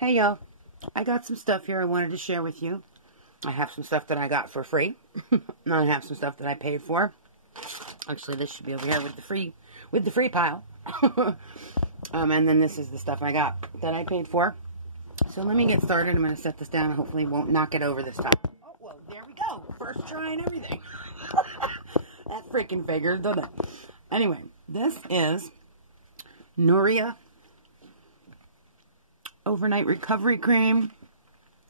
Hey y'all, I got some stuff here I wanted to share with you. I have some stuff that I got for free. And I have some stuff that I paid for. Actually, this should be over here with the free pile. And then this is the stuff I got that I paid for. So let me get started. I'm going to set this down and hopefully won't knock it over this time. Oh, well, there we go. First try and everything. That freaking figures, doesn't it? Anyway, this is Nuria Overnight Recovery Cream.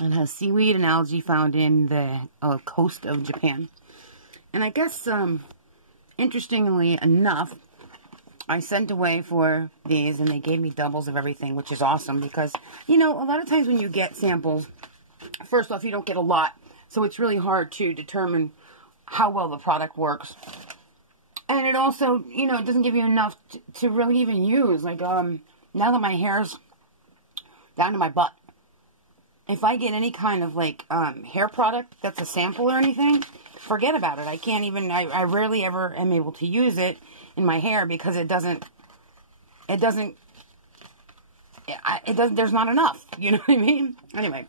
It has seaweed and algae found in the coast of Japan. And I guess, interestingly enough, I sent away for these and they gave me doubles of everything, which is awesome because, you know, a lot of times when you get samples, first off, you don't get a lot. So it's really hard to determine how well the product works. And it also, you know, it doesn't give you enough to really even use. Like, now that my hair's down to my butt, if I get any kind of, like, hair product that's a sample or anything, forget about it. I can't even, I rarely ever am able to use it in my hair because there's not enough. You know what I mean? Anyway,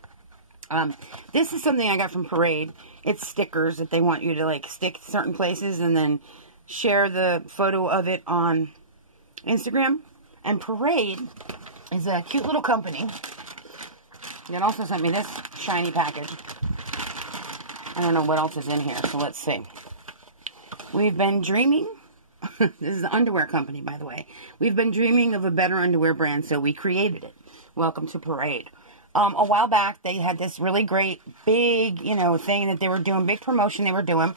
this is something I got from Parade. It's stickers that they want you to, like, stick certain places and then share the photo of it on Instagram. And Parade is a cute little company. It also sent me this shiny package. I don't know what else is in here, so let's see. We've been dreaming. This is the underwear company, by the way. We've been dreaming of a better underwear brand, so we created it. Welcome to Parade. A while back, they had this really great, big, you know, thing that they were doing, big promotion they were doing.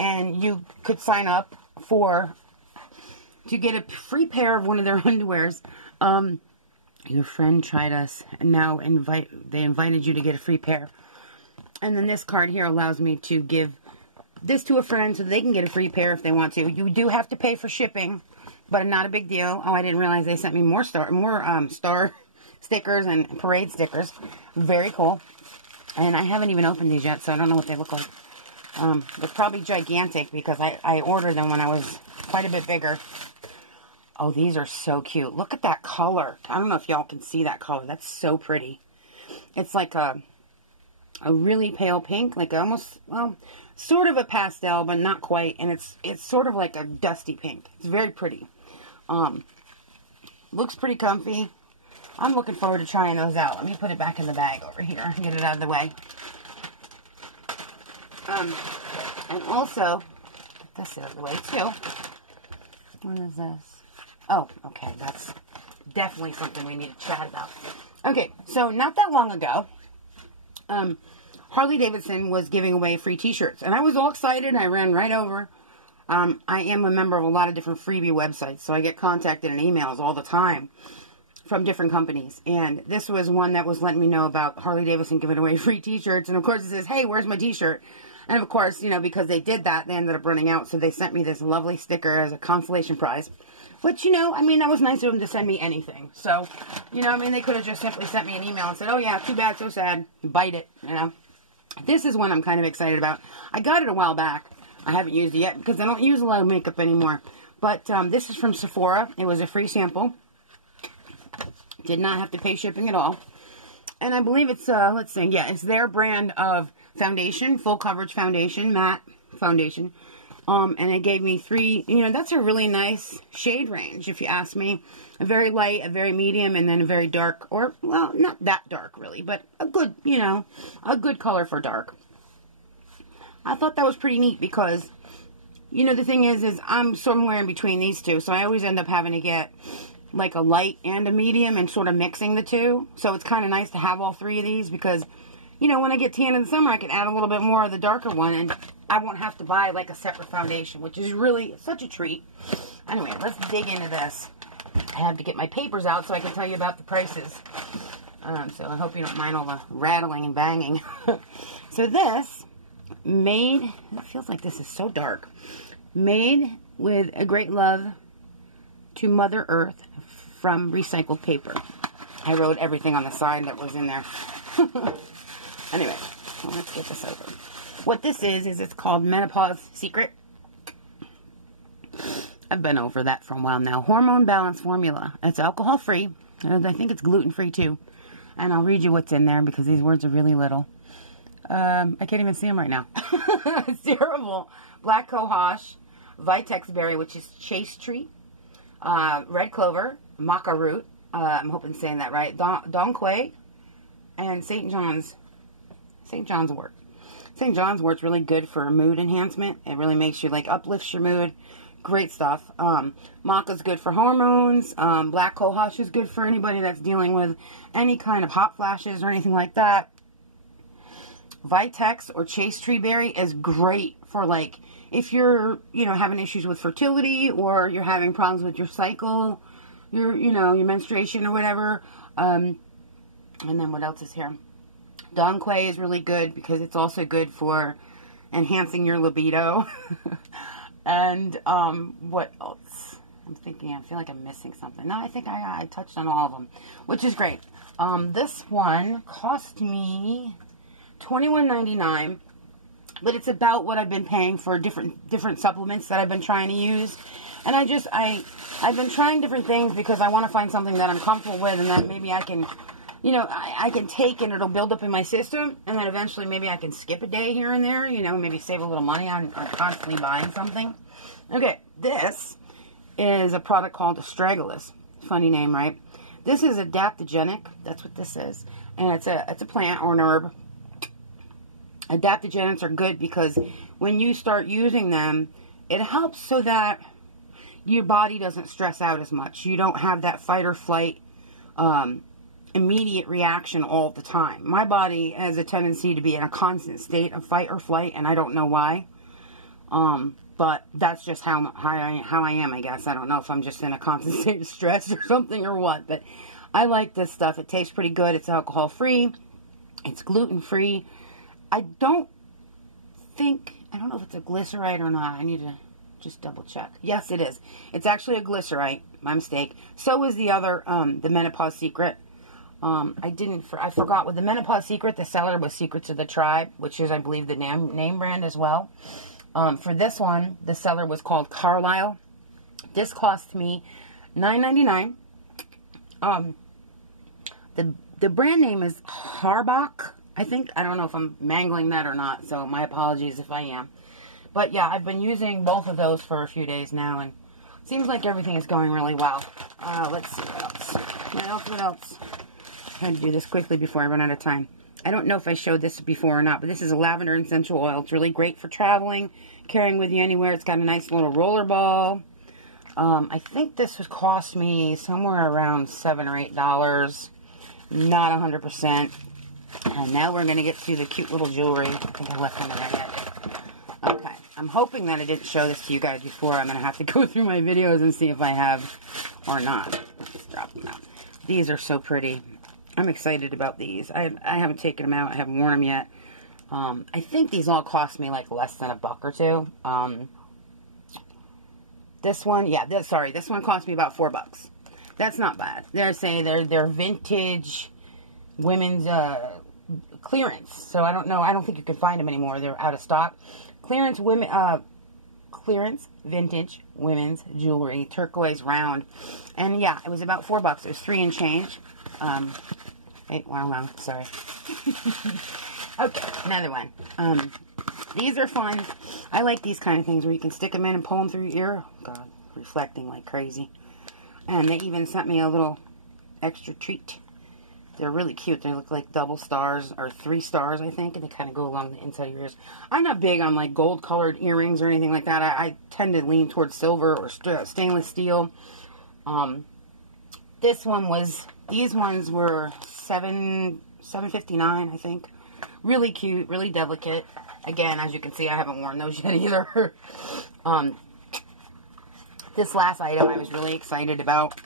And you could sign up to get a free pair of one of their underwears. Your friend tried us, and now they invited you to get a free pair. And then this card here allows me to give this to a friend so they can get a free pair if they want to. You do have to pay for shipping, but not a big deal. Oh, I didn't realize they sent me more star stickers and Parade stickers. Very cool. And I haven't even opened these yet, so I don't know what they look like. They're probably gigantic because I ordered them when I was quite a bit bigger. Oh, these are so cute. Look at that color. I don't know if y'all can see that color. That's so pretty. It's like a really pale pink, like almost, well, sort of a pastel, but not quite. And it's sort of like a dusty pink. It's very pretty. Looks pretty comfy. I'm looking forward to trying those out. Let me put it back in the bag over here and get it out of the way. And also, get this out of the way too. What is this? Oh, okay, that's definitely something we need to chat about. Okay, so not that long ago, Harley Davidson was giving away free t-shirts. And I was all excited. I ran right over. I am a member of a lot of different freebie websites, so I get contacted in emails all the time from different companies. And this was one that was letting me know about Harley Davidson giving away free t-shirts. And of course it says, hey, where's my t-shirt? And of course, you know, because they did that, they ended up running out. So they sent me this lovely sticker as a consolation prize. Which, you know, I mean, that was nice of them to send me anything. So, you know, I mean, they could have just simply sent me an email and said, oh, yeah, too bad, so sad. Bite it, you know. This is one I'm kind of excited about. I got it a while back. I haven't used it yet because I don't use a lot of makeup anymore. But this is from Sephora. It was a free sample. Did not have to pay shipping at all. And I believe it's, let's see, yeah, it's their brand of foundation, full coverage foundation, matte foundation. And it gave me 3, you know, that's a really nice shade range, if you ask me. A very light, a very medium, and then a very dark, or, well, not that dark, really, but a good, you know, a good color for dark. I thought that was pretty neat because, you know, the thing is I'm somewhere in between these two, so I always end up having to get, like, a light and a medium and sort of mixing the two. So it's kind of nice to have all 3 of these because, you know, when I get tan in the summer, I can add a little bit more of the darker one, and I won't have to buy, like, a separate foundation, which is really such a treat. Anyway, let's dig into this. I have to get my papers out so I can tell you about the prices. So I hope you don't mind all the rattling and banging. So this, it feels like this is so dark. Made with a great love to Mother Earth from recycled paper. I wrote everything on the side that was in there. Anyway, well, let's get this over. What this is it's called Menopause Secret. I've been over that for a while now. Hormone Balance Formula. It's alcohol-free. And I think it's gluten-free too. And I'll read you what's in there because these words are really little. I can't even see them right now. It's terrible. Black cohosh, vitex berry, which is chaste tree, red clover, maca root, I'm hoping I'm saying that right, donquay, and St. John's wort. St. John's wort's really good for mood enhancement. It really makes you, like, uplifts your mood. Great stuff. Maca's good for hormones. Black cohosh is good for anybody that's dealing with any kind of hot flashes or anything like that. Vitex or chaste tree berry is great for, like, if you're, you know, having issues with fertility or you're having problems with your cycle, your menstruation or whatever. And then what else is here? Donquay is really good because it's also good for enhancing your libido. And what else? I'm thinking, I feel like I'm missing something. No, I think I touched on all of them, which is great. This one cost me $21.99, but it's about what I've been paying for different supplements that I've been trying to use. And I've been trying different things because I want to find something that I'm comfortable with and that maybe I can, you know, I can take and it'll build up in my system, and then eventually maybe I can skip a day here and there, you know, maybe save a little money on constantly buying something. Okay, this is a product called astragalus. Funny name, right? This is adaptogenic. That's what this is. And it's a plant or an herb. Adaptogenics are good because when you start using them, it helps so that your body doesn't stress out as much. You don't have that fight or flight immediate reaction all the time. My body has a tendency to be in a constant state of fight or flight, and I don't know why. But that's just how I am, I guess. I don't know if I'm just in a constant state of stress or something or what. But I like this stuff. It tastes pretty good. It's alcohol-free. It's gluten-free. I don't know if it's a glycerite or not. I need to just double check. Yes, it is. It's actually a glycerite. My mistake. So is the other, the Menopause Secret. I forgot. With the Menopause Secret, the seller was Secrets of the Tribe, which is, I believe, the name brand as well. For this one, the seller was called Carlisle. This cost me $9.99. The brand name is Harbach, I think. I don't know if I'm mangling that or not, so my apologies if I am. But yeah, I've been using both of those for a few days now, and it seems like everything is going really well. Let's see what else. What else? I'm trying to do this quickly before I run out of time. I don't know if I showed this before or not, but this is a lavender essential oil. It's really great for traveling, carrying with you anywhere. It's got a nice little roller ball. I think this would cost me somewhere around $7 or $8. Not 100%. And now we're going to get to the cute little jewelry. I think I left some of that yet. Okay. I'm hoping that I didn't show this to you guys before. I'm going to have to go through my videos and see if I have or not. Let's drop them out. These are so pretty. I'm excited about these. I haven't taken them out. I haven't worn them yet. I think these all cost me like less than $1 or $2. This one, yeah, this one cost me about $4. That's not bad. They're vintage women's clearance. So I don't know. I don't think you can find them anymore. They're out of stock. Clearance vintage women's jewelry, turquoise round, and yeah, it was about $4. It was 3 and change. Wow, sorry. Okay, another one. These are fun. I like these kind of things where you can stick them in and pull them through your ear. Oh, God, reflecting like crazy. And they even sent me a little extra treat. They're really cute. They look like double stars, or 3 stars, I think, and they kind of go along the inside of your ears. I'm not big on, like, gold-colored earrings or anything like that. I tend to lean towards silver or stainless steel. These ones were $7.59, I think. Really cute, really delicate. Again, as you can see, I haven't worn those yet either. This last item I was really excited about.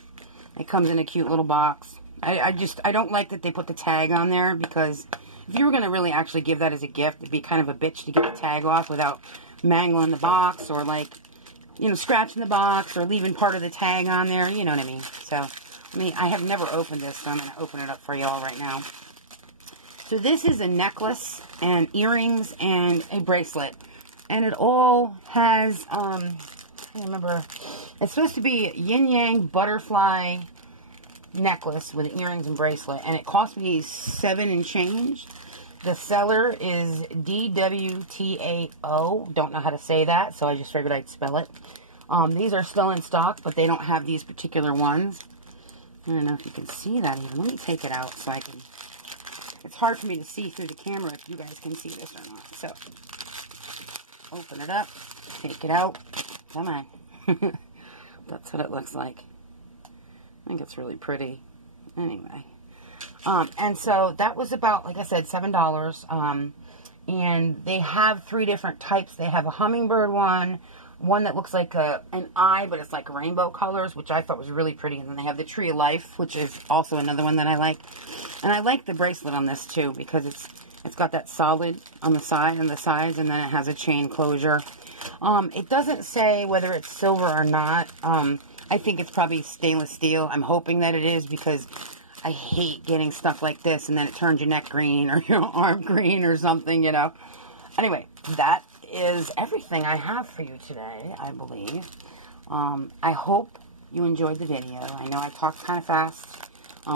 It comes in a cute little box. I don't like that they put the tag on there, because if you were going to really actually give that as a gift, it'd be kind of a bitch to get the tag off without mangling the box, or like, you know, scratching the box, or leaving part of the tag on there, you know what I mean. So, I have never opened this, so I'm going to open it up for y'all right now. So this is a necklace, and earrings, and a bracelet. And it all has, I can't remember, it's supposed to be yin-yang butterfly necklace with earrings and bracelet, and it cost me $7 and change. The seller is DWTAO. Don't know how to say that, so I just figured I'd spell it. These are still in stock, but they don't have these particular ones. I don't know if you can see that even. Let me take it out so I can... It's hard for me to see through the camera if you guys can see this or not. So, open it up, take it out. Come on. That's what it looks like. I think it's really pretty. Anyway. And so that was about, like I said, $7. And they have 3 different types. They have a hummingbird one that looks like an eye, but it's like rainbow colors, which I thought was really pretty. And then they have the Tree of Life, which is also another one that I like. And I like the bracelet on this too, because it's got that solid on the side and the sides, and then it has a chain closure. It doesn't say whether it's silver or not. I think it's probably stainless steel. I'm hoping that it is, because I hate getting stuff like this and then it turns your neck green or your arm green or something, you know. Anyway, that is everything I have for you today, I believe. I hope you enjoyed the video. I know I talked kind of fast.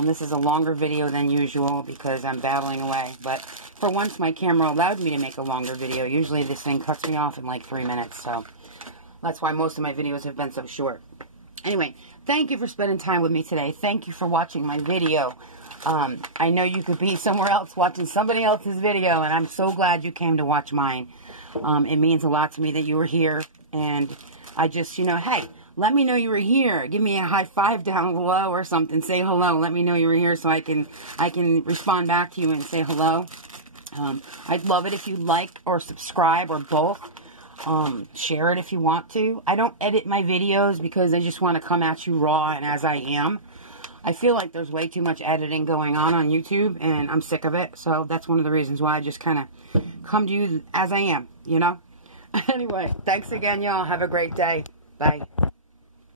This is a longer video than usual because I'm babbling away. But for once, my camera allowed me to make a longer video. Usually this thing cuts me off in like 3 minutes. So that's why most of my videos have been so short. Anyway, thank you for spending time with me today. Thank you for watching my video. I know you could be somewhere else watching somebody else's video, and I'm so glad you came to watch mine. It means a lot to me that you were here, and I just, you know, hey, let me know you were here. Give me a high five down below or something. Say hello. Let me know you were here so I can respond back to you and say hello. I'd love it if you like or subscribe or both. Share it if you want to. I don't edit my videos because I just want to come at you raw and as I am. I feel like there's way too much editing going on YouTube, and I'm sick of it. So that's one of the reasons why I just kind of come to you as I am, you know. Anyway, thanks again, y'all. Have a great day. Bye.